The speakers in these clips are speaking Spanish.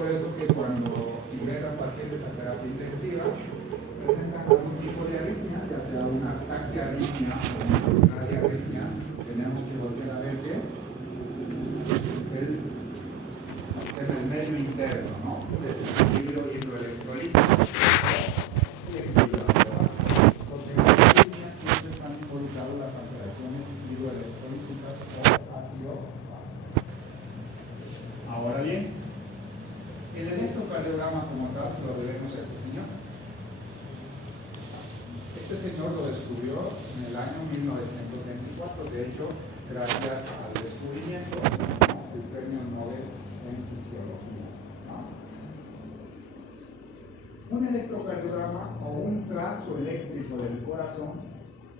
por eso que cuando ingresan pacientes a terapia intensiva, se presentan con algún tipo de arritmia, ya sea una taquiarritmia o una cardiarritmia, tenemos que volver a ver que el medio interno, ¿no? Desequilibrio hidroelectrolítico. El equilibrio de la base. Porque en las arritmias siempre están involucradas las alteraciones hidroelectrolíticas o ácido-base. Ahora bien, el electrocardiograma como tal se lo debemos a este señor. Este señor lo descubrió en el año 1924, de hecho, gracias al descubrimiento del premio Nobel en fisiología. Un electrocardiograma o un trazo eléctrico del corazón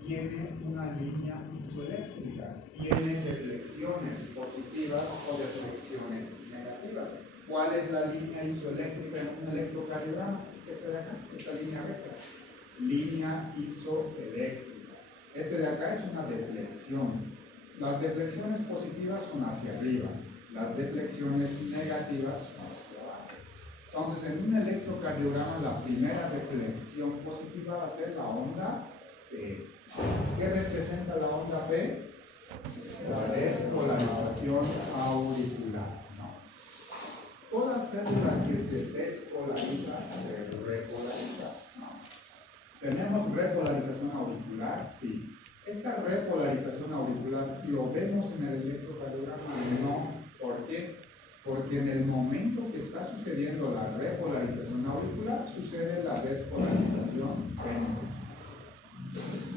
tiene una línea isoeléctrica, tiene deflexiones positivas o deflexiones negativas. ¿Cuál es la línea isoeléctrica en un electrocardiograma? Esta de acá, esta línea recta. Línea isoeléctrica. Este de acá es una deflexión. Las deflexiones positivas son hacia arriba, las deflexiones negativas son hacia abajo. Entonces, en un electrocardiograma, la primera deflexión positiva va a ser la onda P. ¿Qué representa la onda P? La despolarización auricular. Toda célula que se despolariza se repolariza. ¿Tenemos repolarización auricular? Sí. Esta repolarización auricular lo vemos en el electrocardiograma. No. ¿Por qué? Porque en el momento que está sucediendo la repolarización auricular, sucede la despolarización ventricular.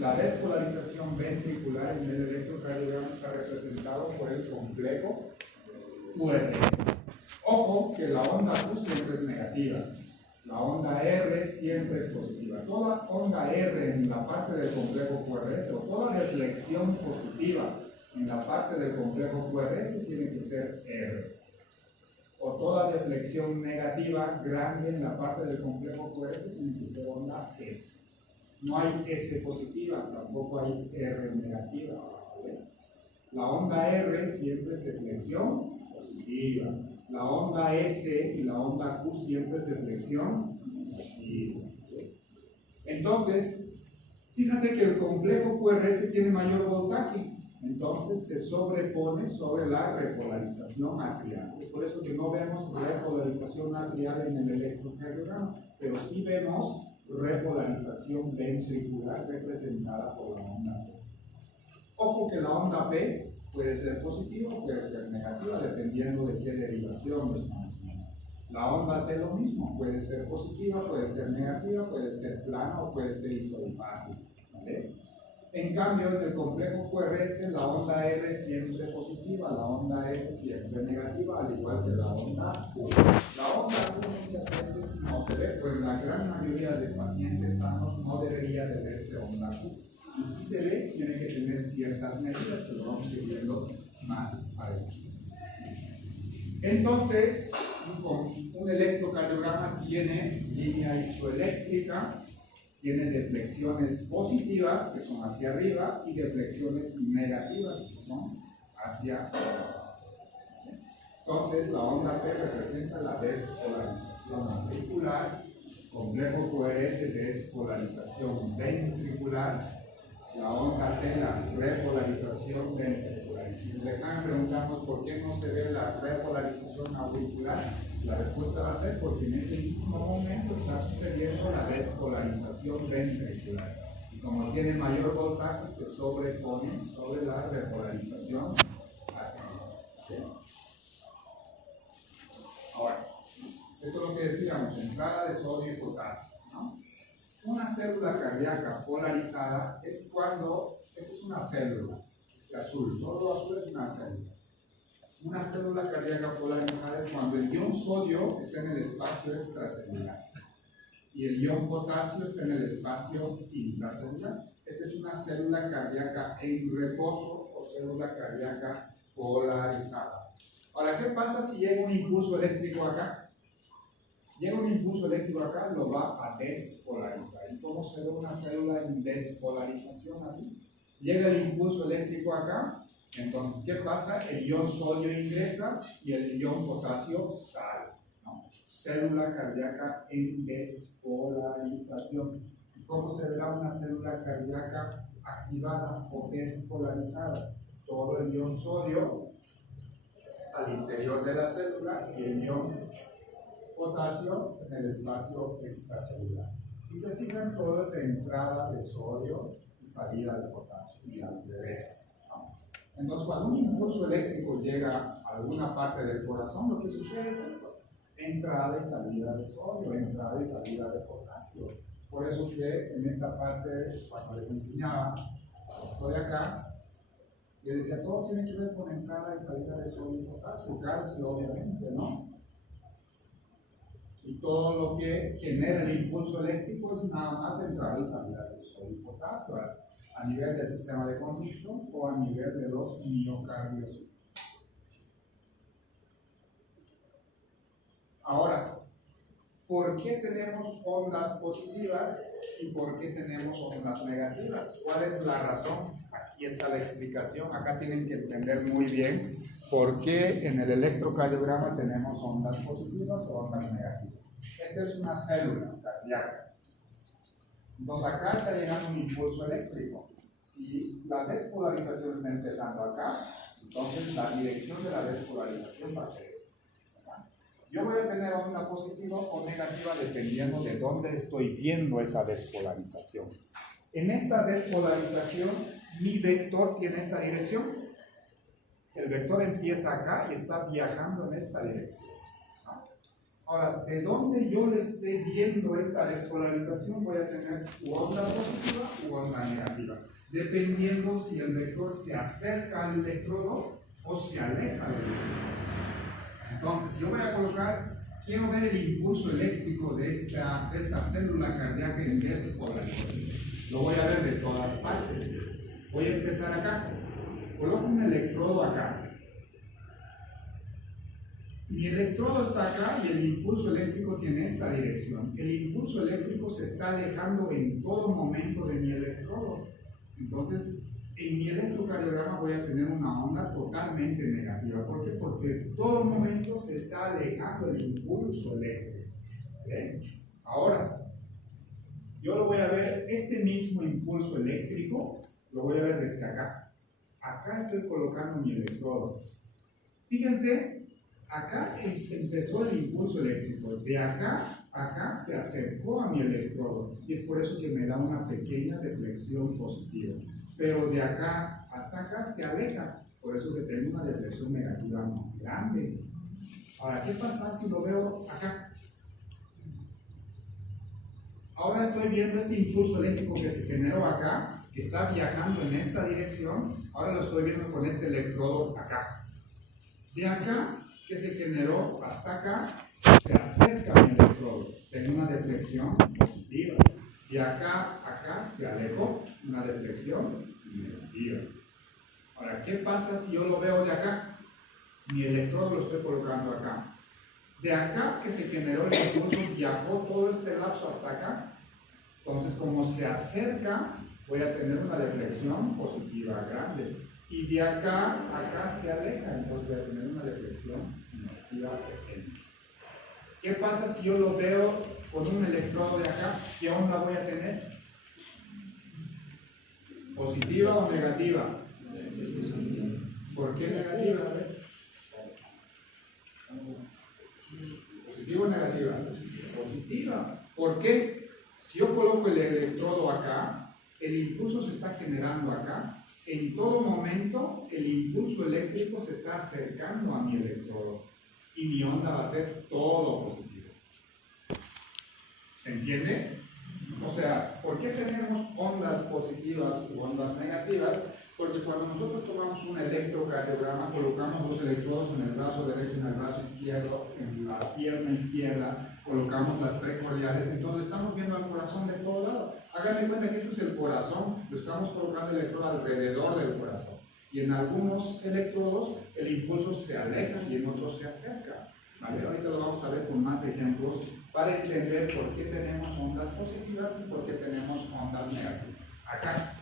La despolarización ventricular en el electrocardiograma está representado por el complejo QRS. Ojo que la onda Q siempre es negativa, la onda R siempre es positiva. Toda onda R en la parte del complejo QRS o toda deflexión positiva en la parte del complejo QRS tiene que ser R. O toda deflexión negativa grande en la parte del complejo QRS tiene que ser onda S. No hay S positiva, tampoco hay R negativa. ¿Vale? La onda R siempre es deflexión positiva. La onda S y la onda Q siempre es deflexión negativa. Entonces, fíjate que el complejo QRS tiene mayor voltaje, entonces se sobrepone sobre la repolarización atrial. Es por eso que no vemos repolarización atrial en el electrocardiograma, pero sí vemos repolarización ventricular representada por la onda P. Ojo que la onda P puede ser positiva o puede ser negativa, dependiendo de qué derivación estamos viendo. La onda T lo mismo, puede ser positiva, puede ser negativa, puede ser plana o puede ser isodifásica. ¿Vale? En cambio, en el complejo QRS, la onda R siempre positiva, la onda S siempre negativa, al igual que la onda Q. La onda Q muchas veces no se ve, pues en la gran mayoría de pacientes sanos no debería de verse onda Q. Y si se ve, tiene que tener ciertas medidas que lo vamos a ir viendo más adelante. Entonces, un electrocardiograma tiene línea isoeléctrica, tiene deflexiones positivas, que son hacia arriba, y deflexiones negativas, que son hacia abajo. Entonces, la onda T representa la despolarización auricular, complejo QRS, despolarización ventricular, la onda T, la repolarización ventricular. Y si en el examen preguntamos por qué no se ve la repolarización auricular, la respuesta va a ser porque en ese mismo momento está sucediendo la despolarización ventricular. Y como tiene mayor voltaje, se sobrepone sobre la repolarización atrial. Ahora, esto es lo que decíamos, entrada de sodio y potasio, ¿no? Una célula cardíaca polarizada es cuando, esta es una célula, es azul, todo lo azul es una célula. Una célula cardíaca polarizada es cuando el ion sodio está en el espacio extracelular y el ion potasio está en el espacio intracelular. Esta es una célula cardíaca en reposo o célula cardíaca polarizada. Ahora, ¿qué pasa si llega un impulso eléctrico acá? Si llega un impulso eléctrico acá, lo va a despolarizar. ¿Y cómo se ve una célula en despolarización así? Llega el impulso eléctrico acá. Entonces, ¿qué pasa? El ion sodio ingresa y el ion potasio sale, ¿no? célula cardíaca en despolarización. ¿Cómo se verá una célula cardíaca activada o despolarizada? Todo el ion sodio al interior de la célula y el ion potasio en el espacio extracelular. Si se fijan, todo es entrada de sodio y salida de potasio, y al revés, ¿no? Entonces, cuando un impulso eléctrico llega a alguna parte del corazón, lo que sucede es esto: entrada y salida de sodio, entrada y salida de potasio. Por eso que en esta parte, cuando les enseñaba esto de acá, les decía, todo tiene que ver con entrada y salida de sodio y potasio, calcio obviamente, ¿no? Y todo lo que genera el impulso eléctrico es nada más entrada y salida de sodio y potasio, a nivel del sistema de conducción o a nivel de los miocardios. Ahora, ¿por qué tenemos ondas positivas y por qué tenemos ondas negativas? ¿Cuál es la razón? Aquí está la explicación. Acá tienen que entender muy bien por qué en el electrocardiograma tenemos ondas positivas o ondas negativas. Esta es una célula cardíaca. Entonces acá está llegando un impulso eléctrico. Si la despolarización está empezando acá, entonces la dirección de la despolarización va a ser esta. Yo voy a tener onda positiva o negativa dependiendo de dónde estoy viendo esa despolarización. En esta despolarización, mi vector tiene esta dirección. El vector empieza acá y está viajando en esta dirección. Ahora, de dónde yo le esté viendo esta despolarización, voy a tener onda positiva u onda negativa, dependiendo si el vector se acerca al electrodo o se aleja del electrodo. Entonces, yo voy a colocar, quiero ver el impulso eléctrico de esta célula cardíaca en despolarización. Lo voy a ver de todas partes. Voy a empezar acá. Coloco un electrodo acá. Mi electrodo está acá y el impulso eléctrico tiene esta dirección. El impulso eléctrico se está alejando en todo momento de mi electrodo. Entonces, en mi electrocardiograma voy a tener una onda totalmente negativa. ¿Por qué? Porque en todo momento se está alejando el impulso eléctrico. ¿Okay? Ahora, yo lo voy a ver, este mismo impulso eléctrico, lo voy a ver desde acá. Acá estoy colocando mi electrodo. Fíjense, acá empezó el impulso eléctrico. De acá a acá se acercó a mi electrodo. Y es por eso que me da una pequeña deflexión positiva. Pero de acá hasta acá se aleja. Por eso que tengo una deflexión negativa más grande. Ahora, ¿qué pasa si lo veo acá? Ahora estoy viendo este impulso eléctrico que se generó acá, que está viajando en esta dirección. Ahora lo estoy viendo con este electrodo acá. De acá, que se generó hasta acá, se acerca a mi electrodo. Tengo una deflexión positiva. De acá a acá se alejó, una deflexión negativa. Ahora, ¿qué pasa si yo lo veo de acá? Mi electrodo lo estoy colocando acá. De acá que se generó el impulso, viajó todo este lapso hasta acá. Entonces, como se acerca, voy a tener una deflexión positiva grande. Y de acá a acá se aleja, entonces voy a tener una deflexión negativa pequeña. ¿Qué pasa si yo lo veo con un electrodo de acá? ¿Qué onda voy a tener? ¿Positiva o negativa? ¿Por qué negativa? ¿Positiva o negativa? Positiva. ¿Por qué? Si yo coloco el electrodo acá, el impulso se está generando acá. En todo momento, el impulso eléctrico se está acercando a mi electrodo. Y mi onda va a ser todo positivo. ¿Se entiende? O sea, ¿por qué tenemos ondas positivas u ondas negativas? Porque cuando nosotros tomamos un electrocardiograma, colocamos los electrodos en el brazo derecho, en el brazo izquierdo, en la pierna izquierda, colocamos las precordiales, entonces estamos viendo el corazón de todo lado. Háganme cuenta que esto es el corazón, lo estamos colocando el electrodo alrededor del corazón. Y en algunos electrodos el impulso se aleja y en otros se acerca. ¿Vale? Ahorita lo vamos a ver con más ejemplos para entender por qué tenemos ondas positivas y por qué tenemos ondas negativas. Acá.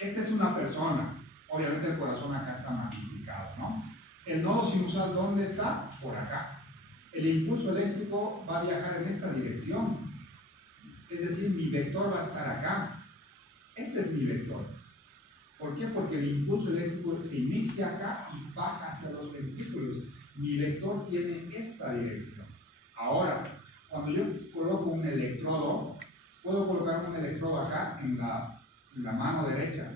Esta es una persona. Obviamente el corazón acá está magnificado, ¿no? El nodo sinusal, ¿dónde está? Por acá. el impulso eléctrico va a viajar en esta dirección. Es decir, mi vector va a estar acá. Este es mi vector. ¿Por qué? Porque el impulso eléctrico se inicia acá y baja hacia los ventrículos. Mi vector tiene esta dirección. Ahora, cuando yo coloco un electrodo, puedo colocar un electrodo acá en la mano derecha,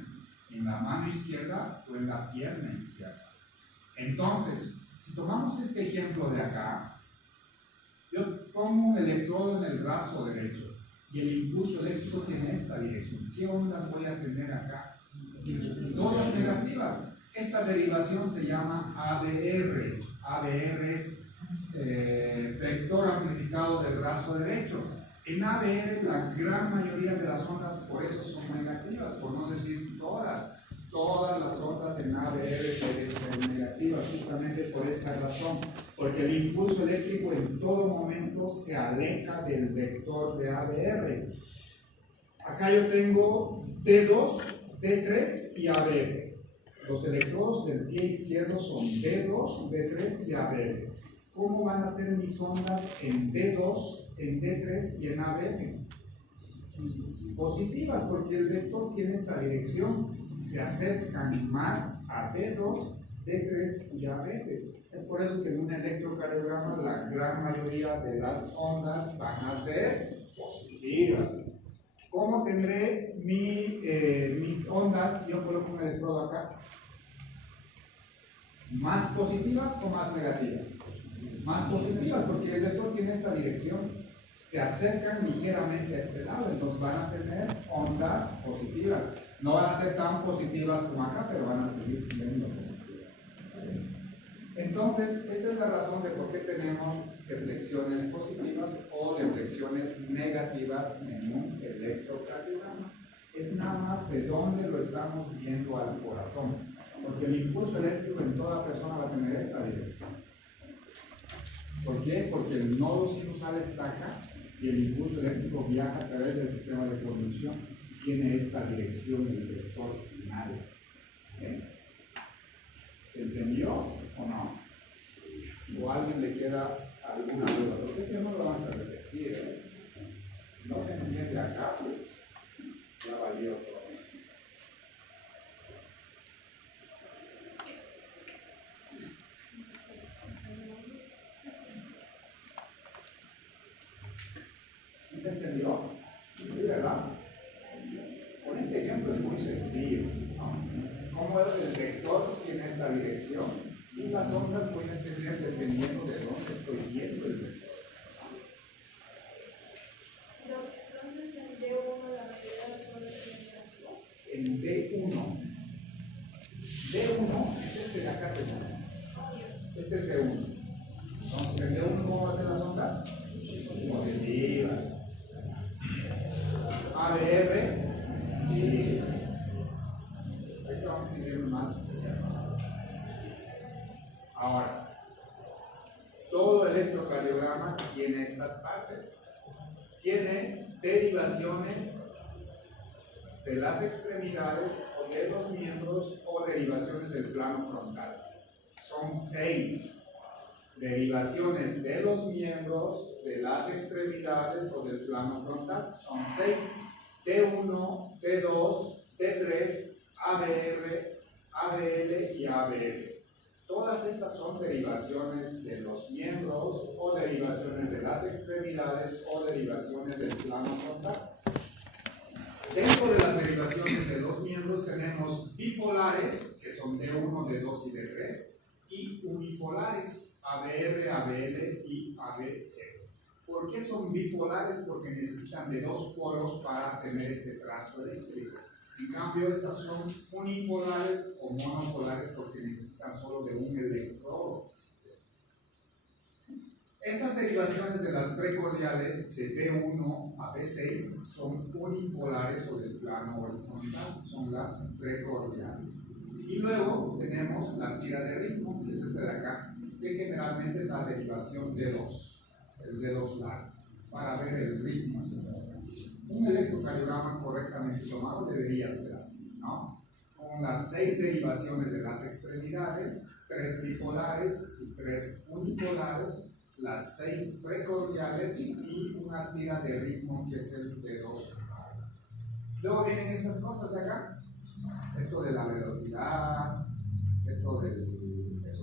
en la mano izquierda o en la pierna izquierda. Entonces, si tomamos este ejemplo de acá, yo pongo un electrodo en el brazo derecho y el impulso eléctrico tiene esta dirección. ¿Qué ondas voy a tener acá? Todas negativas. Esta derivación se llama ABR. ABR es vector amplificado del brazo derecho. En ABR la gran mayoría de las ondas por eso son negativas, por no decir todas. Todas las ondas en ABR deben ser negativas, justamente por esta razón, porque el impulso eléctrico en todo momento se aleja del vector de ABR. Acá yo tengo D2, D3 y ABR. Los electrodos del pie izquierdo son D2, D3 y ABR. ¿Cómo van a ser mis ondas en D2, en D3 y en ABR? Positivas, porque el vector tiene esta dirección. Se acercan más a D2, D3 y ABR. Es por eso que en un electrocardiograma la gran mayoría de las ondas van a ser positivas. ¿Cómo tendré mis ondas si yo coloco un electrodo acá? ¿Más positivas o más negativas? Más positivas, porque el vector tiene esta dirección. Se acercan ligeramente a este lado, entonces van a tener ondas positivas. No van a ser tan positivas como acá, pero van a seguir siendo positivas. Entonces, esta es la razón de por qué tenemos deflexiones positivas o deflexiones negativas en un electrocardiograma. Es nada más de dónde lo estamos viendo al corazón, porque el impulso eléctrico en toda persona va a tener esta dirección. ¿Por qué? Porque el nodo sinusal está acá y el impulso eléctrico viaja a través del sistema de conducción y tiene esta dirección, el vector final. ¿Se entendió o no? ¿O a alguien le queda alguna duda? Porque eso no lo vamos a repetir. Si no se entiende acá, pues ya valió todo. ¿Se entendió? ¿Sí, verdad? Con este ejemplo es muy sencillo, ¿no? Como el vector tiene esta dirección y las ondas pueden tener dependiendo de dónde estoy viendo el vector. Entonces en D1 la mayoría de las ondas son negativas. En D1. D1 es este de acá, este es D1. Entonces en D1 ¿cómo van a ser las ondas? Positivas. ABR y ahorita vamos a tener más. Ahora, todo electrocardiograma tiene estas partes. Tiene derivaciones de las extremidades o de los miembros o derivaciones del plano frontal. Son 6 derivaciones de los miembros, de las extremidades o del plano frontal. Son 6. D1, D2, D3, ABR, ABL y ABF. Todas esas son derivaciones de los miembros o derivaciones de las extremidades o derivaciones del plano frontal. Dentro de las derivaciones de los miembros tenemos bipolares, que son D1, D2 y D3, y unipolares, ABR, ABL y ABF. ¿Por qué son bipolares? Porque necesitan de 2 polos para tener este trazo eléctrico. En cambio, estas son unipolares o monopolares porque necesitan solo de un electrodo. Estas derivaciones de las precordiales de B1 a B6 son unipolares o del plano horizontal, son las precordiales. Y luego tenemos la tira de ritmo, que es este de acá, que generalmente es la derivación de el D2 largo, para ver el ritmo. Un electrocardiograma correctamente tomado debería ser así, ¿no? Con las 6 derivaciones de las extremidades, 3 bipolares y 3 unipolares, las 6 precordiales y una tira de ritmo que es el D2. Luego vienen estas cosas de acá, esto de la velocidad, esto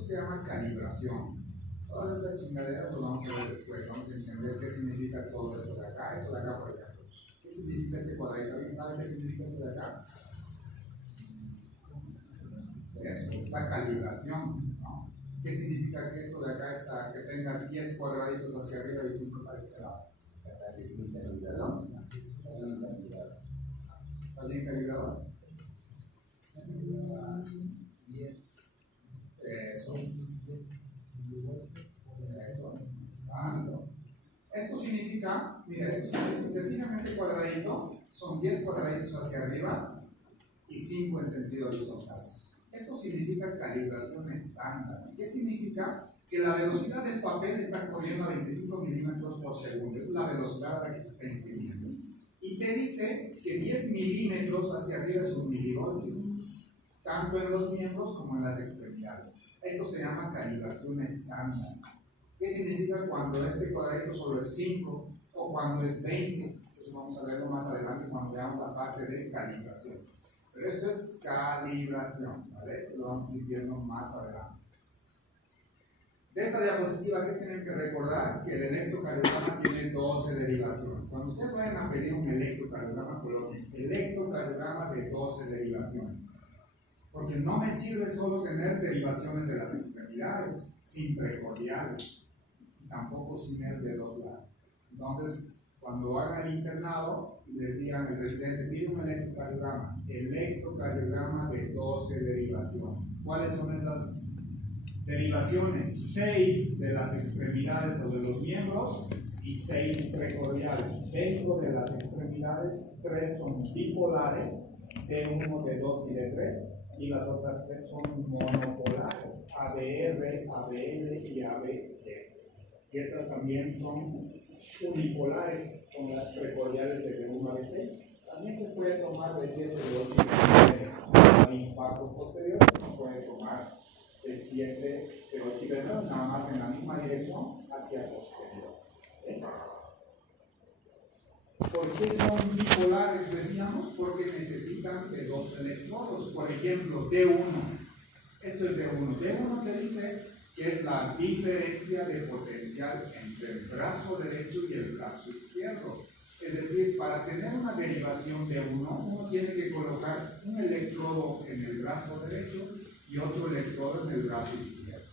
se llama calibración. Todas estas chingaderas lo vamos a ver después, vamos a entender qué significa todo esto de acá por ejemplo. ¿Qué significa este cuadradito? ¿Alguien sabe qué significa esto de acá? Eso, la calibración, ¿no? ¿Qué significa que esto de acá está, que tenga 10 cuadraditos hacia arriba y 5 para este lado? ¿Está bien calibrado? 10. Eso. Exacto. Esto significa, mira, si se fijan en este cuadradito, son 10 cuadraditos hacia arriba y 5 en sentido horizontal. Esto significa calibración estándar. ¿Qué significa? Que la velocidad del papel está corriendo a 25 milímetros por segundo. Es la velocidad a la que se está imprimiendo. Y te dice que 10 milímetros hacia arriba es un milivoltio, tanto en los miembros como en las extremidades. Esto se llama calibración estándar. ¿Qué significa cuando este cuadradito solo es 5 o cuando es 20? Eso vamos a verlo más adelante cuando veamos la parte de calibración. Pero esto es calibración, ¿vale? Lo vamos a ir viendo más adelante. De esta diapositiva, ¿qué tienen que recordar? Que el electrocardiograma tiene 12 derivaciones. Cuando ustedes vayan a pedir un electrocardiograma, coloquen electrocardiograma de 12 derivaciones. Porque no me sirve solo tener derivaciones de las extremidades, sin precordiales, tampoco sin el dedo largo. Entonces, cuando hagan el internado, les digan al residente, pide un electrocardiograma de 12 derivaciones. ¿Cuáles son esas derivaciones? 6 de las extremidades o de los miembros y 6 precordiales. Dentro de las extremidades, 3 son bipolares, D1, D2 y D3. Y las otras 3 son monopolares, ABR, ABL y ABR. Y estas también son unipolares, con las precordiales de B1 a B6. También se puede tomar de 7 de 8 y de infarto posterior, se puede tomar de 7 de 8 y de 9, nada más en la misma dirección hacia posterior. ¿Sí? ¿Por qué son bipolares? Decíamos, porque necesitan de 2 electrodos. Por ejemplo, D1. Esto es D1. D1 te dice que es la diferencia de potencial entre el brazo derecho y el brazo izquierdo. Es decir, para tener una derivación D1, uno tiene que colocar un electrodo en el brazo derecho y otro electrodo en el brazo izquierdo.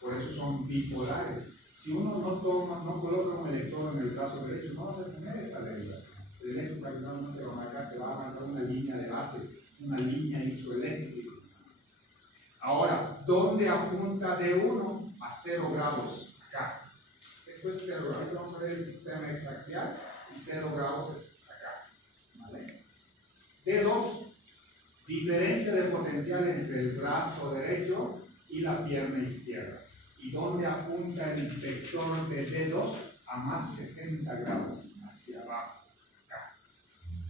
Por eso son bipolares. Si uno no coloca un electrodo en el brazo derecho, no vas a tener esta derivación. El electrocardiograma no te va a marcar, te va a marcar una línea de base, una línea isoeléctrica. Ahora, ¿dónde apunta D1? A 0 grados, acá. Esto es 0 grados. Aquí vamos a ver el sistema exaxial y 0 grados es acá. ¿Vale? D2, diferencia de potencial entre el brazo derecho y la pierna izquierda. ¿Y dónde apunta el vector de D2? A más 60 grados, hacia abajo, acá.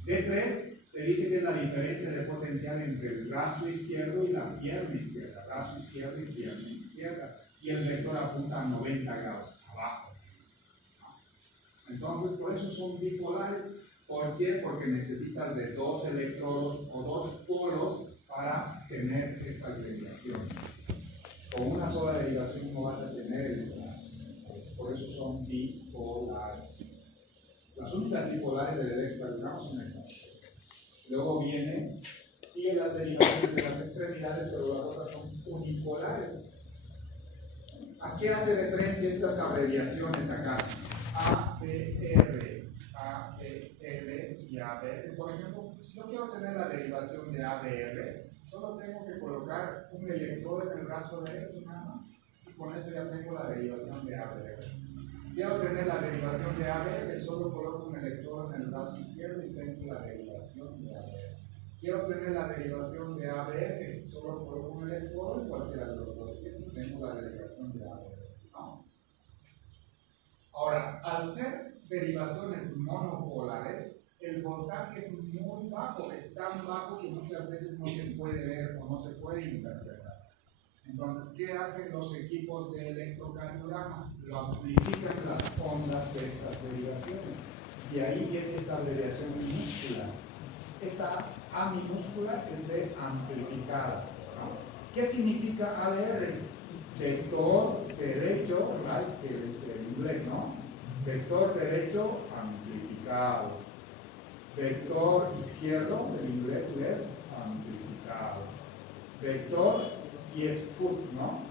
D3 te dice que es la diferencia de potencial entre el brazo izquierdo y la pierna izquierda, brazo izquierdo y pierna izquierda. Y el vector apunta a 90 grados, abajo. Entonces, por eso son bipolares. ¿Por qué? Porque necesitas de 2 electrodos o 2 polos para tener estas derivaciones. Con una sola derivación no vas a tener el brazo. Por eso son bipolares. Las únicas bipolares del electrocardiograma son estas. Luego viene, sigue las derivaciones de las extremidades, pero las otras son unipolares. ¿A qué hace referencia estas abreviaciones acá? ABR, ABL y ABR. Por ejemplo, si yo quiero tener la derivación de ABR, solo tengo que colocar un electrodo en el brazo derecho nada más. Y con esto ya tengo la derivación de ABR. Quiero tener la derivación de ABR, solo coloco un electrodo en el brazo izquierdo y tengo la derivación de ABR. Quiero tener la derivación de ABR, solo coloco un electrodo en cualquiera de los dos pies y tengo la derivación de ABR. ¿No? Ahora, al ser derivaciones monopolares, el voltaje es muy bajo, es tan bajo que muchas veces no se puede ver o no se puede interpretar. Entonces, ¿qué hacen los equipos de electrocardiograma? estas derivaciones. Y ahí viene esta abreviación minúscula. Esta A minúscula es de amplificada, ¿no? ¿Qué significa ADR? Vector derecho, ¿verdad? En inglés, ¿no? Vector derecho amplificado. Vector izquierdo, en inglés, left, amplificado. Vector pies foot, ¿no?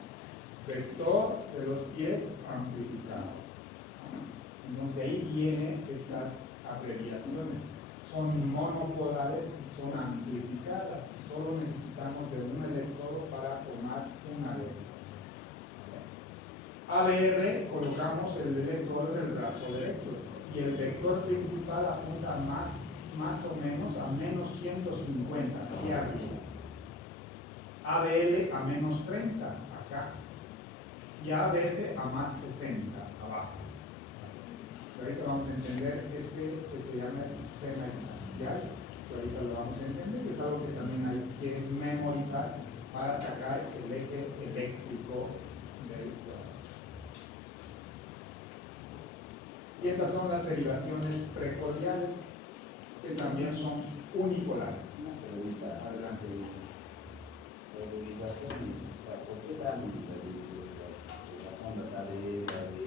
Vector de los pies amplificado. Entonces de ahí vienen estas abreviaciones. Son monopolares y son amplificadas. Solo necesitamos de un electrodo para tomar una derivación. ABR, colocamos el electrodo en el brazo derecho y el vector principal apunta más o menos a menos 150 aquí arriba. ABL a menos 30 acá y ABF a más 60 abajo. Ahorita vamos a entender que se llama el sistema exaxial, que ahorita lo vamos a entender, y es algo que también hay que memorizar para sacar el eje eléctrico del brazo. Y estas son las derivaciones precordiales, que también son unipolares. Una pregunta, Adelante. las derivaciones, o sea, ¿por qué dan las ondas AD, AD,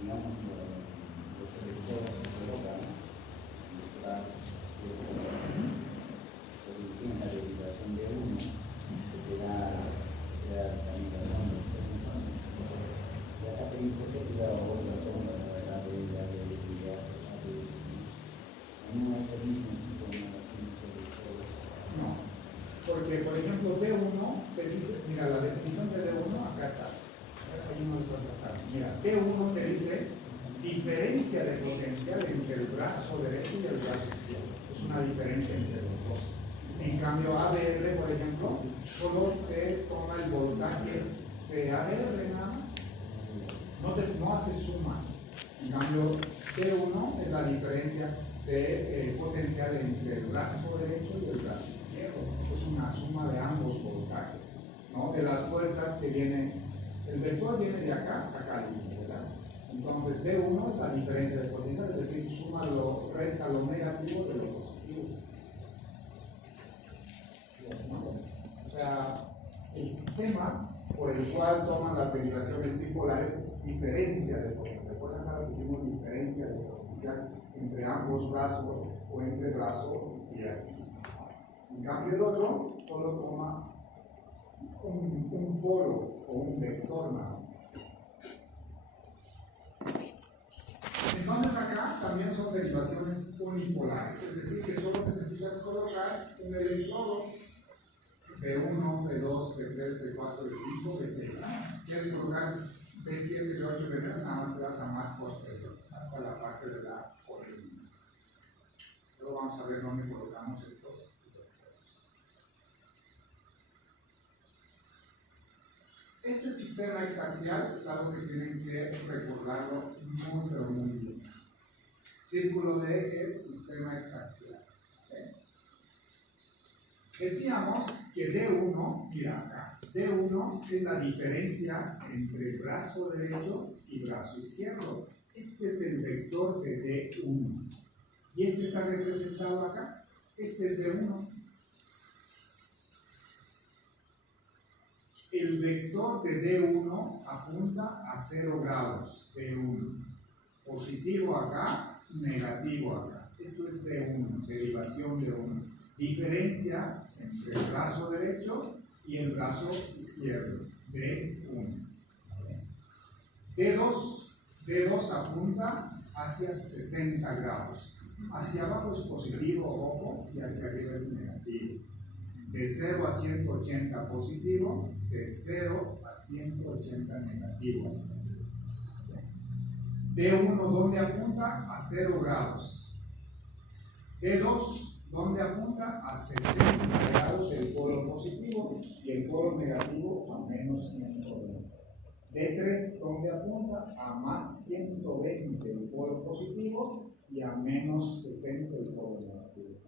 digamos, los electrodos se colocan en los brazos, tienen la derivación de uno, que te da también las ondas, y acá tengo por qué te da otras ondas, AD, AD, no es el mismo tipo de No, porque por ejemplo D1 te dice, mira, la definición de D1 acá está. Ahí no les voy a tratar. Mira, D1 te dice diferencia de potencial entre el brazo derecho y el brazo izquierdo. Es una diferencia entre los dos. En cambio, ADR, por ejemplo, solo te toma el voltaje de ADR nada más. No hace sumas. En cambio, D1 es la diferencia de potencial entre el brazo derecho y el brazo izquierdo. Es una suma de ambos voltajes, ¿no? De las fuerzas que vienen. El vector viene de acá a acá, ¿verdad? Entonces D1 es la diferencia de potencial, es decir, resta lo negativo de lo positivo. ¿No? O sea, el sistema por el cual toman las derivaciones bipolares es diferencia de potencial. ¿Recuerdan que tuvimos diferencia de potencial entre ambos brazos o entre brazo y pierna? En cambio, el otro solo toma un polo o un vector nada más. Entonces acá también son derivaciones unipolares, es decir, que solo necesitas colocar un electrodo B1, B2, B3, B4, B5, B6. Quieres colocar B7, B8, B9, nada más te vas a más posterior, hasta la parte de la columna. Luego vamos a ver dónde colocamos estos. Este sistema exaxial es algo que tienen que recordarlo muy, pero muy bien. Círculo de ejes, sistema exaxial. Decíamos que D1, mira acá, D1 es la diferencia entre brazo derecho y brazo izquierdo. Este es el vector de D1. Y este está representado acá. Este es D1. El vector de D1 apunta a 0 grados, D1. Positivo acá, negativo acá. Esto es D1, derivación de 1. Diferencia entre el brazo derecho y el brazo izquierdo, D1. D2 apunta hacia 60 grados. Hacia abajo es positivo, ojo, y hacia arriba es negativo. De 0 a 180 positivo, de 0 a 180 negativo. D1, ¿dónde apunta? A 0 grados. D2, ¿dónde apunta? A 60 grados el polo positivo y el polo negativo a menos 120. D3, ¿dónde apunta? A más 120 el polo positivo y a menos 60 el polo negativo.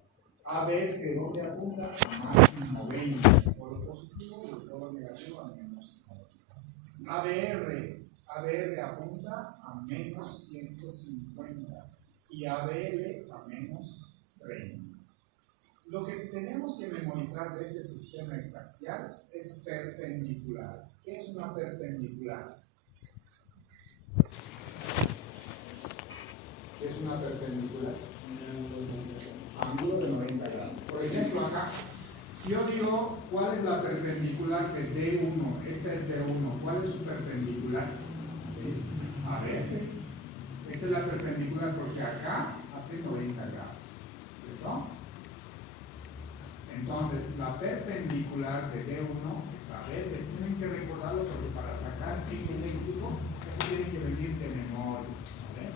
AB, ¿dónde apunta? A más 90 el polo positivo y el polo negativo a menos 90. ABR ABR apunta a menos 150 y ABL a menos 30. Lo que tenemos que memorizar de este sistema hexaxial es perpendiculares. ¿Qué es una perpendicular? ¿Qué es una perpendicular? Ángulo de 90 grados. Por ejemplo, acá, si yo digo, ¿cuál es la perpendicular de D1? Esta es D1. ¿Cuál es su perpendicular? A ver, esta es la perpendicular porque acá hace 90 grados, ¿cierto? Entonces, la perpendicular de D1 es a ver, tienen que recordarlo porque para sacar eje eléctrico, eso tiene que venir de memoria. ¿Vale?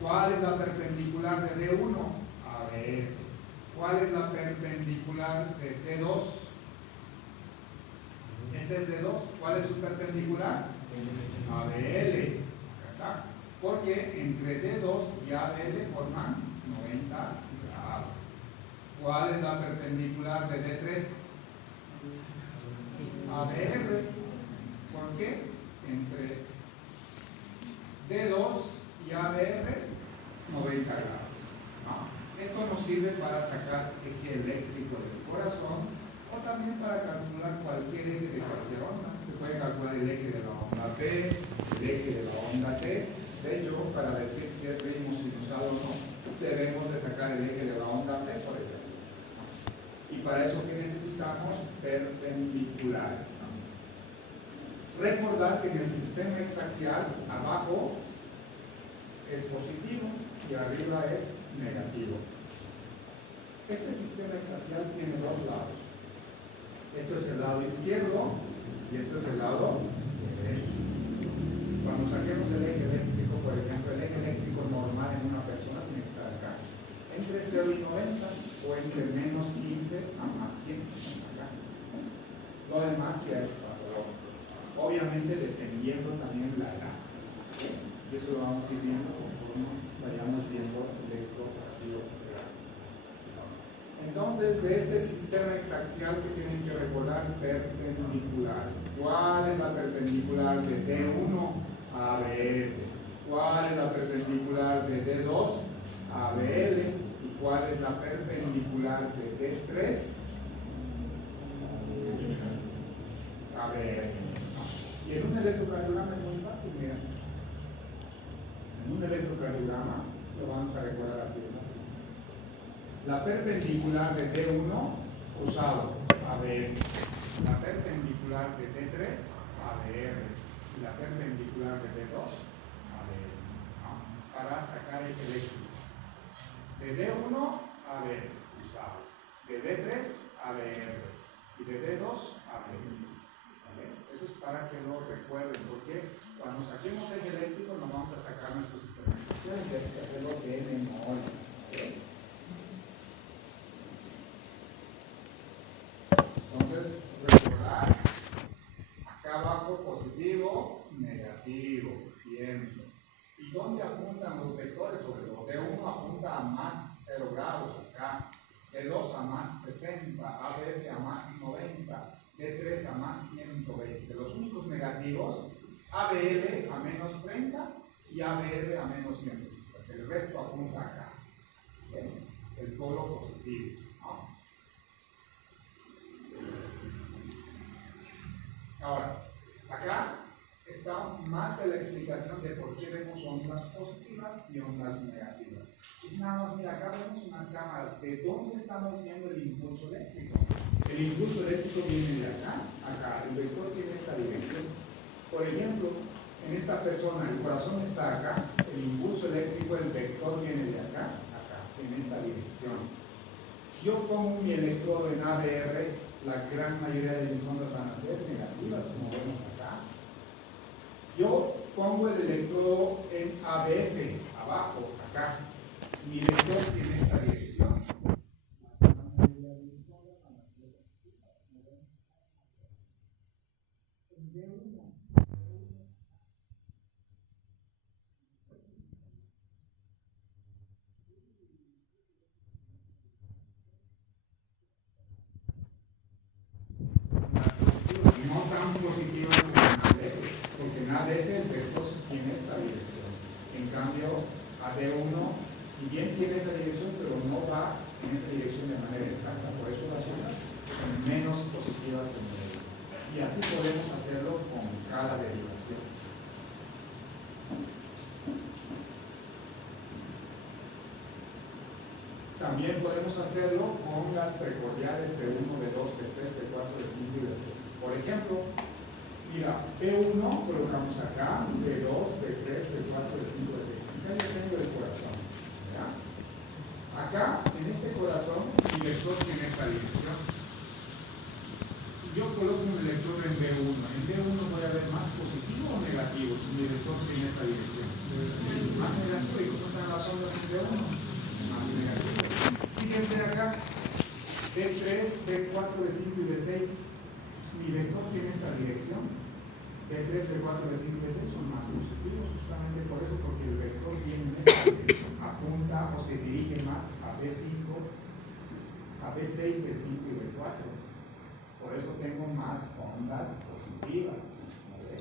¿Cuál es la perpendicular de D1? A ver. ¿Cuál es la perpendicular de D2? Este es D2. ¿Cuál es su perpendicular? ABL. Acá está. Porque entre D2 y ABL forman 90 grados. ¿Cuál es la perpendicular de D3? ABR. ¿Por qué? Entre D2 y ABR 90 grados. ¿No? Esto nos sirve para sacar eje eléctrico del corazón o también para calcular cualquier eje de cualquier onda. Se puede calcular el eje de la onda P, el eje de la onda T. De hecho, para decir si es ritmo sinusal o no, debemos de sacar el eje de la onda P, por ejemplo. Y para eso, ¿qué necesitamos? Perpendiculares. Recordar que en el sistema hexaxial, abajo es positivo y arriba es negativo. Este sistema hexaxial tiene dos lados. Esto es el lado izquierdo y esto es el lado derecho. Cuando saquemos el eje eléctrico, por ejemplo, el eje eléctrico normal en una persona tiene que estar acá, entre 0 y 90 o entre menos 15 a más 100 acá. Lo demás ya es patológico. Obviamente dependiendo también la edad. Y eso lo vamos a ir viendo conforme vayamos viendo electroactivo. Entonces, de este sistema hexaxial que tienen que recordar perpendiculares. ¿Cuál es la perpendicular de D1 a BL? ¿Cuál es la perpendicular de D2 a BL? ¿Y cuál es la perpendicular de D3 a BL? Y en un electrocardiograma es muy fácil, mira. En un electrocardiograma lo vamos a recordar así. La perpendicular de D1 cruzado ABR, la perpendicular de D3 ABR y la perpendicular de D2 ABR, ¿no? Para sacar el eléctrico. De D1 ABR cruzado, de D3 ABR y de D2 ABR. ¿Vale? Eso es para que lo recuerden, porque cuando saquemos el eléctrico nos vamos a sacar nuestros sistemas y hay que hacerlo de memoria. ¿Okay? Entonces, recordar, acá abajo positivo, negativo, siempre. ¿Y dónde apuntan los vectores? Sobre todo, D1 apunta a más 0 grados acá, D2 a más 60, ABF a más 90, D3 a más 120. Los únicos negativos, ABL a menos 30 y ABR a menos 150. El resto apunta acá, ¿okay? El polo positivo, ¿no? Ahora, acá está más de la explicación de por qué vemos ondas positivas y ondas negativas. Es nada más, mira, acá vemos unas cámaras. ¿De dónde estamos viendo el impulso eléctrico? El impulso eléctrico viene de acá, acá. El vector tiene esta dirección. Por ejemplo, en esta persona, el corazón está acá. El impulso eléctrico, el vector viene de acá, acá, en esta dirección. Si yo pongo mi electrodo en ABR, la gran mayoría de mis ondas van a ser negativas, como vemos acá. Yo pongo el electrodo en ABF, abajo, acá. Mi vector tiene esta dirección. No tan positivas como en ABF, porque en ADF el vector tiene esta dirección. En cambio, AD1, si bien tiene esa dirección, pero no va en esa dirección de manera exacta. Por eso las ondas son menos positivas en el. Y así podemos hacerlo con cada derivación. También podemos hacerlo con las precordiales B1, B2, B3, B4, B5 y B6. Por ejemplo, mira, B1 colocamos acá, B2, B3, B4, B5, B6. Acá yo tengo el corazón. ¿Ya? Acá, en este corazón, mi vector tiene esta dirección. Yo coloco un electrodo en B1. En B1 voy a ver más positivo o negativo si mi vector tiene esta dirección. Más negativo, y cómo están las ondas en B1. Más negativo. Fíjense acá, B3, B4, B5 y B6. Mi vector tiene esta dirección. B3, B4, B5 y B6 son más positivos, justamente por eso, porque el vector viene en esta, apunta o se dirige más a B5, a B6, B5 y B4. Por eso tengo más ondas positivas. ¿Vale?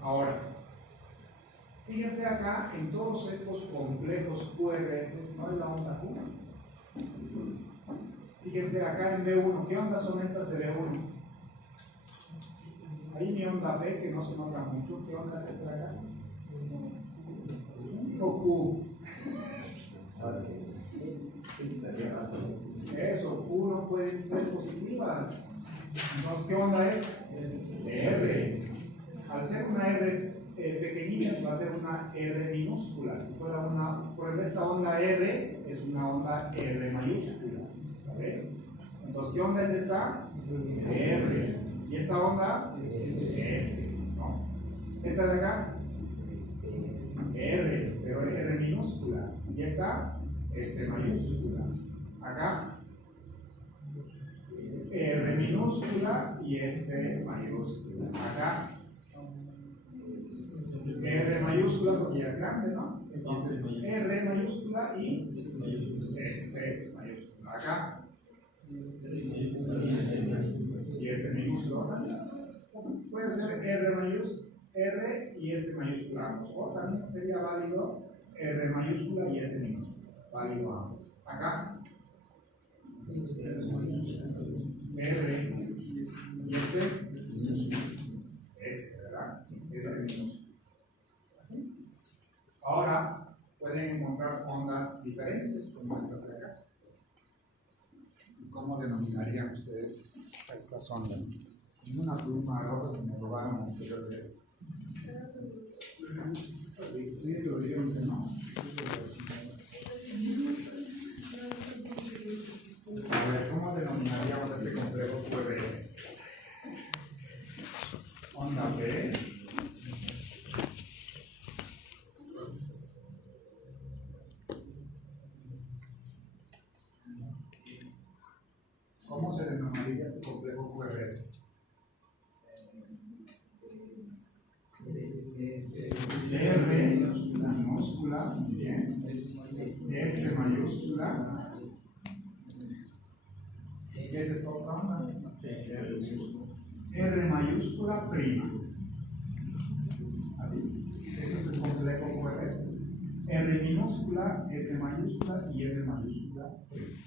Ahora, fíjense acá, en todos estos complejos QRS no hay la onda Q. Fíjense acá en B1, ¿qué ondas son estas de B1? Ahí mi onda P, que no se nota mucho, ¿qué onda es esta de acá? O Q. Eso, Q no pueden ser positivas. Entonces, ¿qué onda es? R. Al ser una R pequeñita, va a ser una R minúscula. Si fuera una, por ejemplo, esta onda R es una onda R mayúscula. ¿Vale? Entonces, ¿qué onda es esta? R. ¿Y esta onda? S. ¿No? ¿Esta de acá? R, pero R minúscula. ¿Y esta? S mayúscula. Acá. R minúscula y S mayúscula. Acá R mayúscula porque ya es grande, ¿no? Entonces R mayúscula y S mayúscula. Acá y S minúscula. Puede ser R mayúscula, R y S mayúscula ambos. O también sería válido R mayúscula y S minúscula. Válido ambos. Acá R y S, ¿verdad? S minúscula. ¿Así? Ahora pueden encontrar ondas diferentes como estas de acá. ¿Cómo denominarían ustedes a estas ondas? En una pluma roja que me robaron anteriormente. Sí, lo dijeron que no. A ver, ¿cómo denominaríamos este complejo QRS? Onda P. ¿Cómo se denominaría este complejo QRS? R minúscula, bien. S mayúscula. ¿Qué es esta otra onda? R mayúscula prima. ¿Así? Este es el complejo QRS. R minúscula, S mayúscula y R mayúscula prima.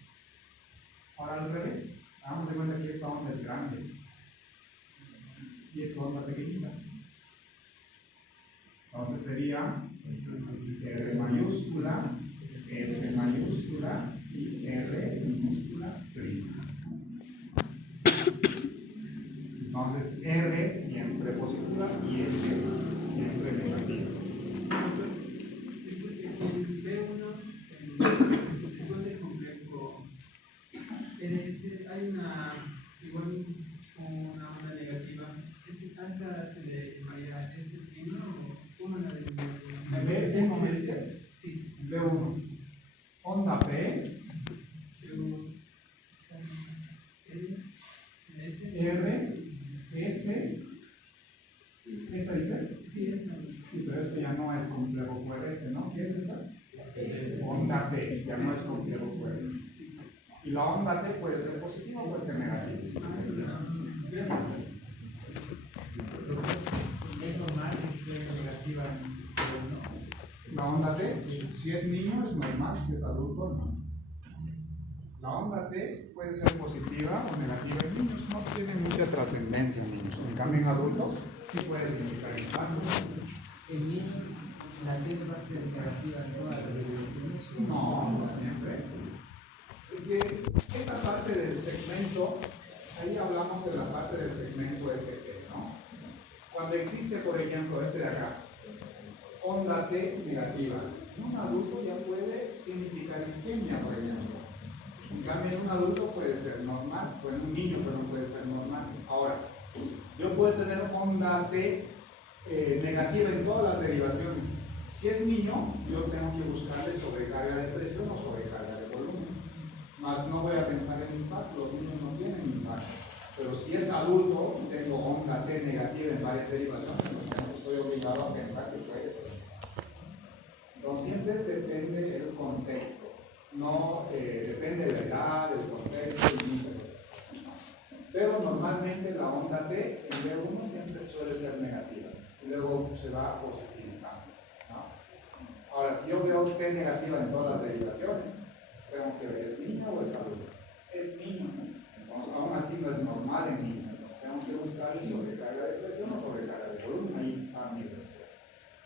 Ahora al revés. Hagamos de cuenta que esta onda es grande y esta onda pequeñita. Entonces sería R mayúscula, S mayúscula y R minúscula prima. Entonces R siempre positiva y S siempre negativa. En B1, igual del complejo RS, hay una onda negativa. ¿A esa se le llamaría S prima o una de ¿En B1 me dices? Sí. B1. Onda P. R, S. ¿Esta dices? Sí, esa. Sí, pero esto ya no es complejo QRS, ¿no? ¿Qué es esa? Onda P, ya no es complejo QRS. Y la onda T puede ser positiva o puede ser negativa. Ah, sí, no. Es normal. La onda T, si es niño es normal, si es adulto no. La onda T puede ser positiva o negativa en niños, no tiene mucha trascendencia en niños. En cambio en adultos sí puede significar impacto. En niños, la T va a ser negativa en todas las derivaciones. No, no siempre. Porque esta parte del segmento, ahí hablamos de la parte del segmento ST, ¿no? Cuando existe, por ejemplo, este de acá, onda T negativa, un adulto ya puede significar isquemia, por ejemplo. En cambio, en un adulto puede ser normal, o en un niño, perdón, puede ser normal. Ahora, yo puedo tener onda T negativa en todas las derivaciones. Si es niño, yo tengo que buscarle sobrecarga de presión o sobrecarga de volumen. Más no voy a pensar en impacto, los niños no tienen impacto. Pero si es adulto y tengo onda T negativa en varias derivaciones, entonces estoy obligado a pensar que fue eso. Entonces siempre depende del contexto. No depende de la edad, del contexto y muchas cosas. Pero normalmente la onda T en B1 siempre suele ser negativa y luego se va positivizando, ¿no? Ahora, si yo veo T negativa en todas las derivaciones, tengo que ver, ¿es niño o es adulto? Es niño, ¿no? Entonces, aún así no es normal en niño. Entonces, tengo que buscar sobrecarga de presión o sobrecarga de volumen. Ahí va mi respuesta.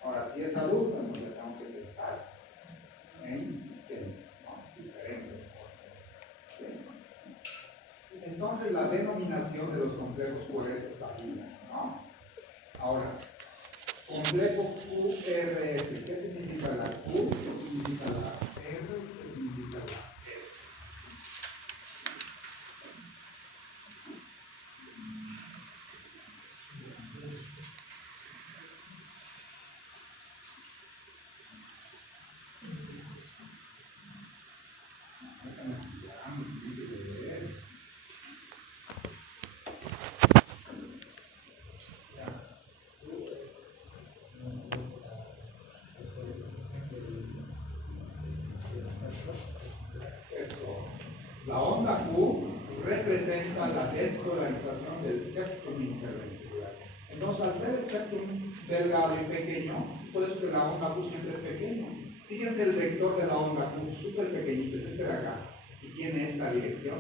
Ahora, si es adulto, entonces tengo que pensar en isquemia. Diferentes. Entonces la denominación de los complejos QRS está bien, ¿no? Ahora, complejo QRS, ¿qué significa la Q? ¿Qué significa la R? ¿Qué significa la S? La onda Q representa la despolarización del septum interventricular. Entonces, al ser el septum delgado y pequeño, por eso que la onda Q siempre es pequeño. Fíjense el vector de la onda Q, súper pequeñito, es este de acá, y tiene esta dirección.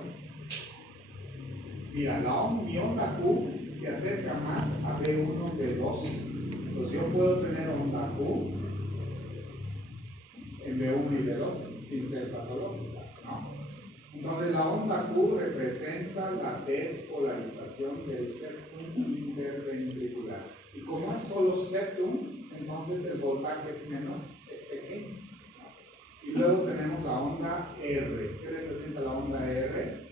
Mira, mi onda Q se acerca más a B1 de 2. Entonces, yo puedo tener onda Q en B1 y B2 sin ser patológica, ¿no? Entonces la onda Q representa la despolarización del septum interventricular. Y como es solo septum, entonces el voltaje es menor, es pequeño. Y luego tenemos la onda R. ¿Qué representa la onda R?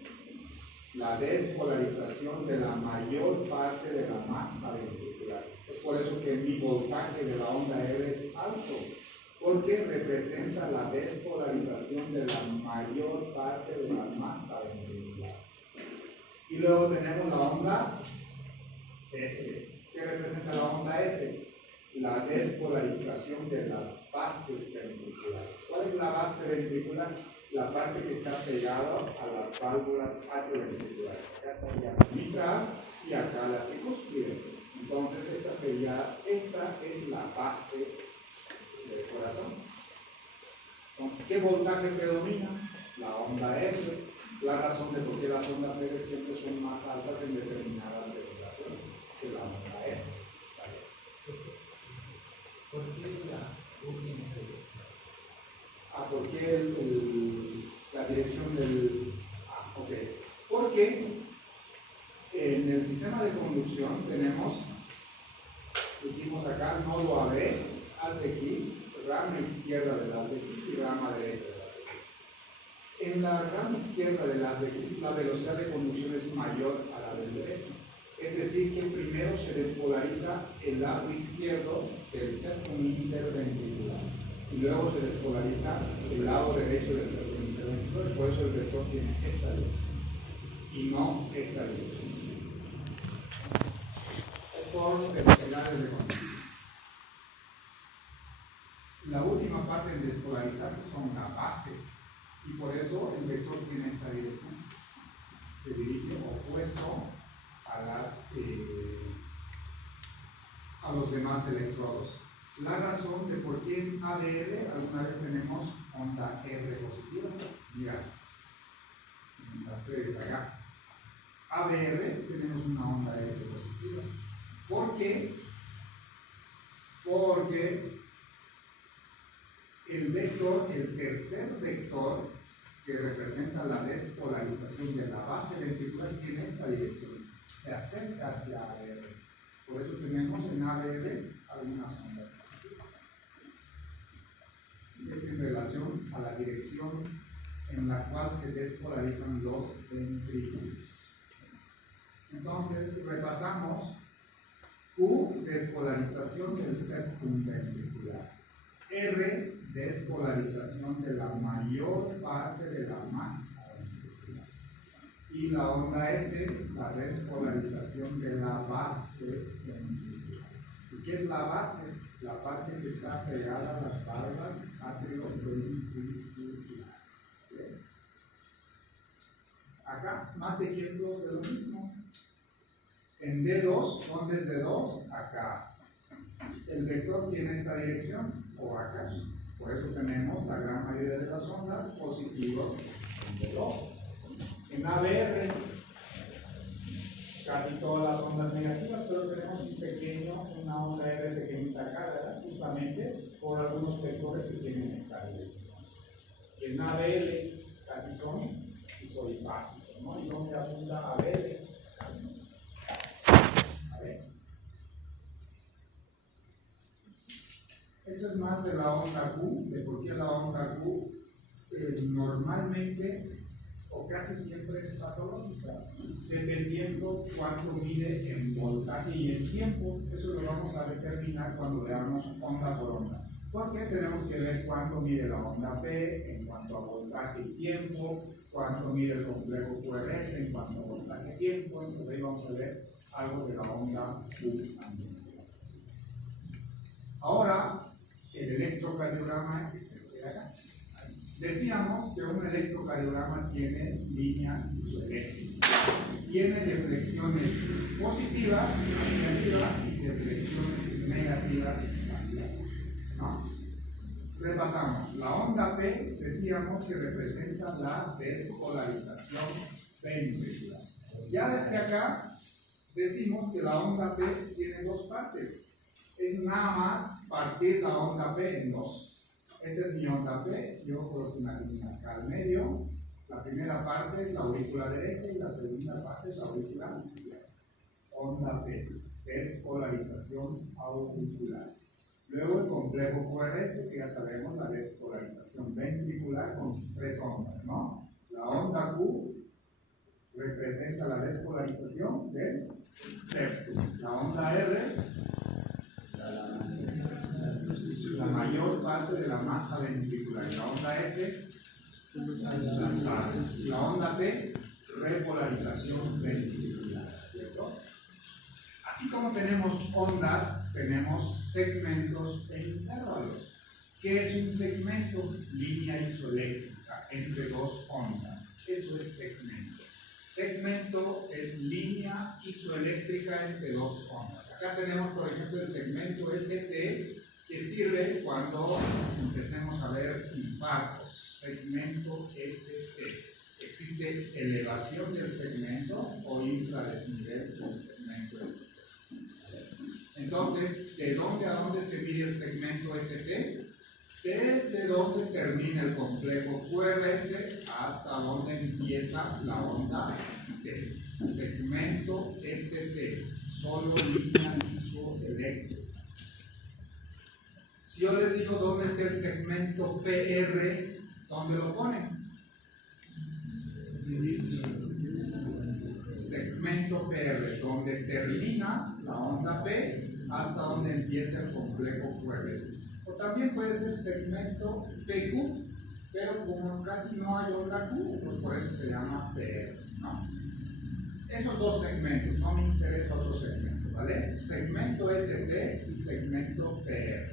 La despolarización de la mayor parte de la masa ventricular. Es por eso que mi voltaje de la onda R es alto, porque representa la despolarización de la mayor parte de la masa ventricular. Y luego tenemos la onda S. ¿Qué representa la onda S? La despolarización de las bases ventriculares. ¿Cuál es la base ventricular? La parte que está pegada a las válvulas atrioventriculares. Acá estaría la mitral y acá la tricúspide. Entonces esta es la base del corazón. Entonces, ¿qué voltaje predomina? La onda R. La razón de por qué las ondas R siempre son más altas en determinadas regulaciones que la onda S. ¿Por qué la U tiene esa dirección? ¿Por qué la dirección del... ok. Porque en el sistema de conducción tenemos, dijimos acá, nodo AB, haz de Higgs, rama izquierda del haz de Higgs y rama derecha del haz de Higgs. En la rama izquierda del haz de Higgs, la velocidad de conducción es mayor a la del derecho. Es decir, que primero se despolariza el lado izquierdo del septum interventricular y luego se despolariza el lado derecho del septum interventricular. Por eso el vector tiene esta dirección y no esta dirección. Es por velocidades de conducción. La última parte en despolarizarse son la base y por eso el vector tiene esta dirección. Se dirige opuesto a los demás electrodos. la razón de por qué en ABR alguna vez tenemos onda R positiva. Mira, las pruebas acá. ABR tenemos una onda R positiva. ¿Por qué? Porque el vector, el tercer vector que representa la despolarización de la base ventricular tiene esta dirección, se acerca hacia ABR. Por eso tenemos en ABR algunas ondas positivas. Es en relación a la dirección en la cual se despolarizan los ventrículos. Entonces, repasamos Q, despolarización del septum ventricular. R, despolarización de la mayor parte de la masa ventricular. Y la onda S, la despolarización de la base ventricular. ¿Y qué es la base? La parte que está pegada a las válvulas atrioventriculares. ¿Okay? Acá, más ejemplos de lo mismo. En D2, ¿dónde es D2? Acá. El vector tiene esta dirección, o acá. Por eso tenemos la gran mayoría de las ondas positivas en D2. En ABR, casi todas las ondas negativas, pero tenemos una onda R pequeñita acá, ¿verdad? Justamente por algunos vectores que tienen esta dirección. En ABL casi son isodifásicos, ¿no? ¿Y dónde apunta ABL? Esto es más de la onda Q, de por qué la onda Q normalmente o casi siempre es patológica, dependiendo cuánto mide en voltaje y en tiempo. Eso lo vamos a determinar cuando veamos onda por onda. Porque tenemos que ver cuánto mide la onda P en cuanto a voltaje y tiempo, cuánto mide el complejo QRS en cuanto a voltaje y tiempo. Entonces ahí vamos a ver algo de la onda Q también. Ahora, el electrocardiograma es este de acá. Decíamos que un electrocardiograma tiene línea isoeléctrica. Tiene deflexiones positivas hacia arriba y deflexiones negativas hacia abajo, ¿no? Repasamos. La onda P decíamos que representa la despolarización ventricular. Ya desde acá decimos que la onda P tiene dos partes. Es nada más partir la onda P en dos. Esta es mi onda P, yo coloco una línea acá al medio. La primera parte es la aurícula derecha y la segunda parte es la aurícula izquierda. Onda P, despolarización auricular. Luego el complejo QRS, que ya sabemos, la despolarización ventricular con sus tres ondas, ¿no? La onda Q representa la despolarización del septum. La onda R, la mayor parte de la masa ventricular. La onda S, las bases. La onda P, repolarización ventricular, ¿cierto? Así como tenemos ondas, tenemos segmentos e intervalos. ¿Qué es un segmento? Línea isoeléctrica entre dos ondas. Eso es segmento. Segmento es línea isoeléctrica entre dos ondas. Acá tenemos, por ejemplo, el segmento ST, que sirve cuando empecemos a ver infartos. Segmento ST. Existe elevación del segmento o infradesnivel del segmento ST. Entonces, ¿de dónde a dónde se mide el segmento ST? Desde donde termina el complejo QRS hasta donde empieza la onda T. Segmento ST, solo línea isoeléctrica. Si yo les digo dónde está el segmento PR, ¿dónde lo ponen? Segmento PR, donde termina la onda P hasta donde empieza el complejo QRS. O también puede ser segmento PQ, pero como casi no hay onda Q, pues por eso se llama PR, ¿no? Esos dos segmentos, no me interesa otro segmento, ¿vale? Segmento ST y segmento PR.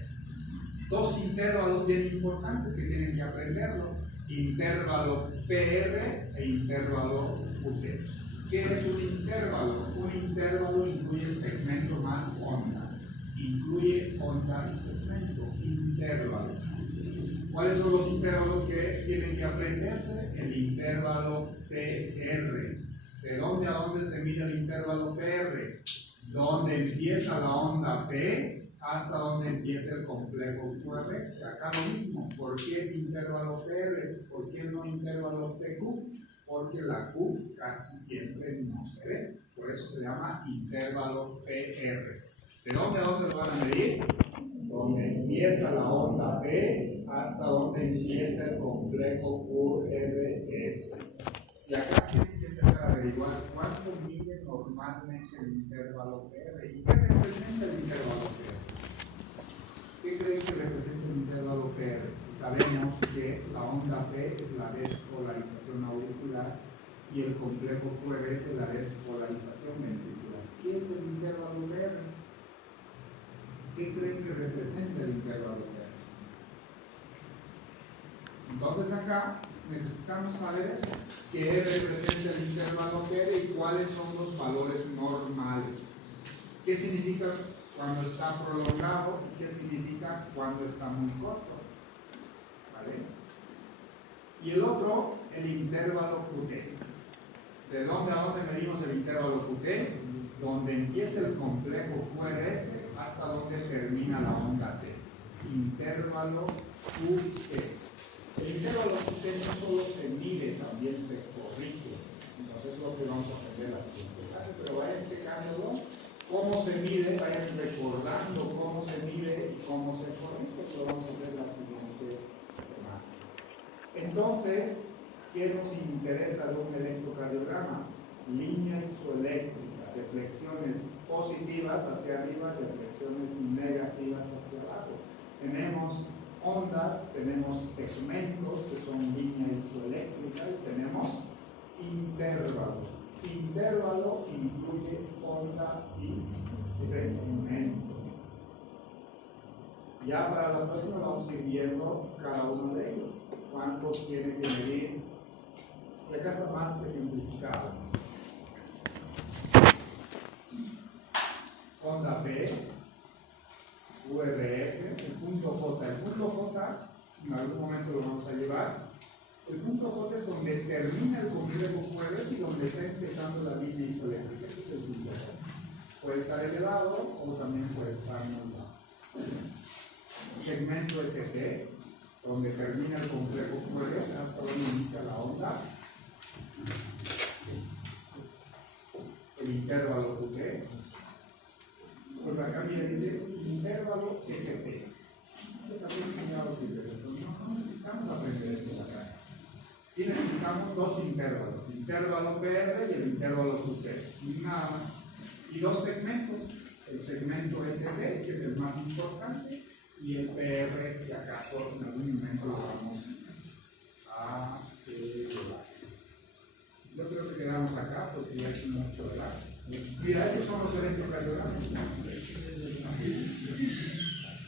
Dos intervalos bien importantes que tienen que aprenderlo: intervalo PR e intervalo QT. ¿Qué es un intervalo? Un intervalo incluye segmento más onda. incluye onda y segmento, intervalo. ¿Cuáles son los intervalos que tienen que aprenderse? El intervalo PR. ¿De dónde a dónde se mide el intervalo PR? Donde empieza la onda P hasta donde empieza el complejo QRS. Acá lo mismo. ¿Por qué es intervalo PR? ¿Por qué no intervalo PQ? Porque la Q casi siempre no se ve. Por eso se llama intervalo PR. ¿De dónde a dónde lo van a medir? Donde empieza la onda P hasta donde empieza el complejo QRS. Y acá tienen que empezar a averiguar cuánto mide normalmente el intervalo PR. ¿Y qué representa el intervalo PR? ¿Qué creen que representa el intervalo PR? Si sabemos que la onda P es la despolarización auricular y el complejo QRS es la despolarización ventricular. ¿Qué es el intervalo PR? ¿Qué creen que representa el intervalo PR? Entonces acá necesitamos saber eso. ¿Qué representa el intervalo PR y cuáles son los valores normales? ¿Qué significa cuando está prolongado y qué significa cuando está muy corto? ¿Vale? Y el otro, el intervalo QT. ¿De dónde a dónde medimos el intervalo QT? Donde empieza el complejo QRS hasta donde termina la onda T. Intervalo QT. El intervalo QT no solo se mide, también se corrige. Entonces es lo que vamos a aprender la siguiente clase, pero vayan checándolo. Cómo se mide, vayan recordando cómo se mide y cómo se corrige. Eso lo vamos a hacer la siguiente semana. Entonces, ¿qué nos interesa de un electrocardiograma? Línea isoeléctrica, deflexiones positivas hacia arriba, deflexiones negativas hacia abajo. Tenemos ondas, tenemos segmentos que son línea isoeléctrica y tenemos intervalos. Intervalo incluye onda y segmento. Ya para la próxima vamos a ir viendo cada uno de ellos. ¿Cuántos tiene que medir? Y acá está más ejemplificado. Onda P, QRS, el punto J. El punto J, en algún momento lo vamos a llevar. El punto J es donde termina el complejo QRS y donde está empezando la línea isoeléctrica. Este es el punto J. Puede estar elevado o también puede estar muy bajo. Segmento ST, donde termina el complejo QRS hasta donde inicia la onda. El intervalo QT. Pues acá mira, dice intervalo ST. Esto también enseñado siempre, pero no necesitamos aprender esto acá. Sí necesitamos dos intervalos, intervalo PR y el intervalo QT. Nada más. Y dos segmentos, el segmento ST, que es el más importante, y el PR, si acaso en algún momento lo vamos a llevar. Yo creo que quedamos acá porque ya es mucho, ¿verdad? Mira, estos son los electrocardiogramas.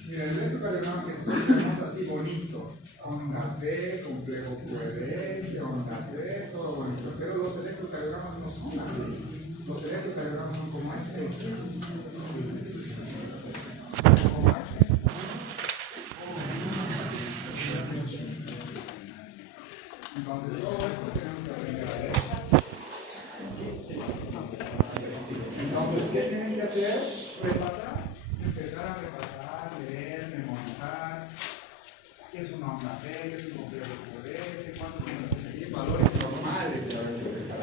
Mira, el electrocardiograma que tenemos así bonito. Onda P, complejo QRS, onda P, todo bonito. Pero los electrocardiogramas no son así. Los electrocardiogramas son como este. Como este. Entonces, todo esto tenemos que aprender a ver. Entonces, ¿qué tienen que hacer? Repasar. Empezar a repasar, leer, memorizar. ¿Qué es una onda P? ¿Qué es un complejo QRS? ¿Cuántos tienen que medir? Valores normales de la velocidad.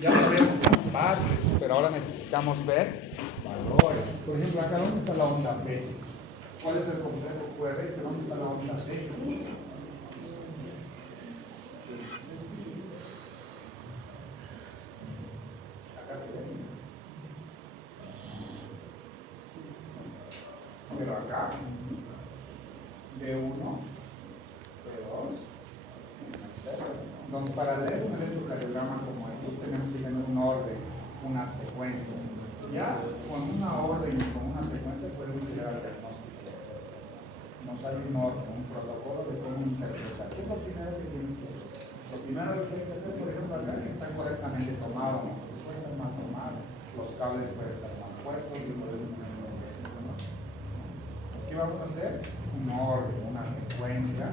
Ya sabemos partes, pero ahora necesitamos ver valores. Por ejemplo, acá ¿dónde está la onda P? ¿Cuál es el complejo QRS? ¿Dónde está la onda C? Acá se ve. Pero acá, B1, B2, etc. Entonces, para leer un electrocardiograma como aquí, tenemos que tener un orden, una secuencia. Ya con una orden y con una secuencia podemos llegar al diagnóstico. Nos hay un orden, un protocolo de cómo interpretar. ¿Qué es lo primero que tienes que hacer? Lo primero que tienes que hacer, por ejemplo, acá si está correctamente tomado, no puede estar mal tomado, los cables pueden estar mal puestos y podemos tener un orden, ¿no? aquí vamos a hacer un orden, una secuencia.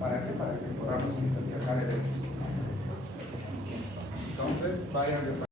¿Para qué? Para que podamos interpretar eventos. Entonces, vayan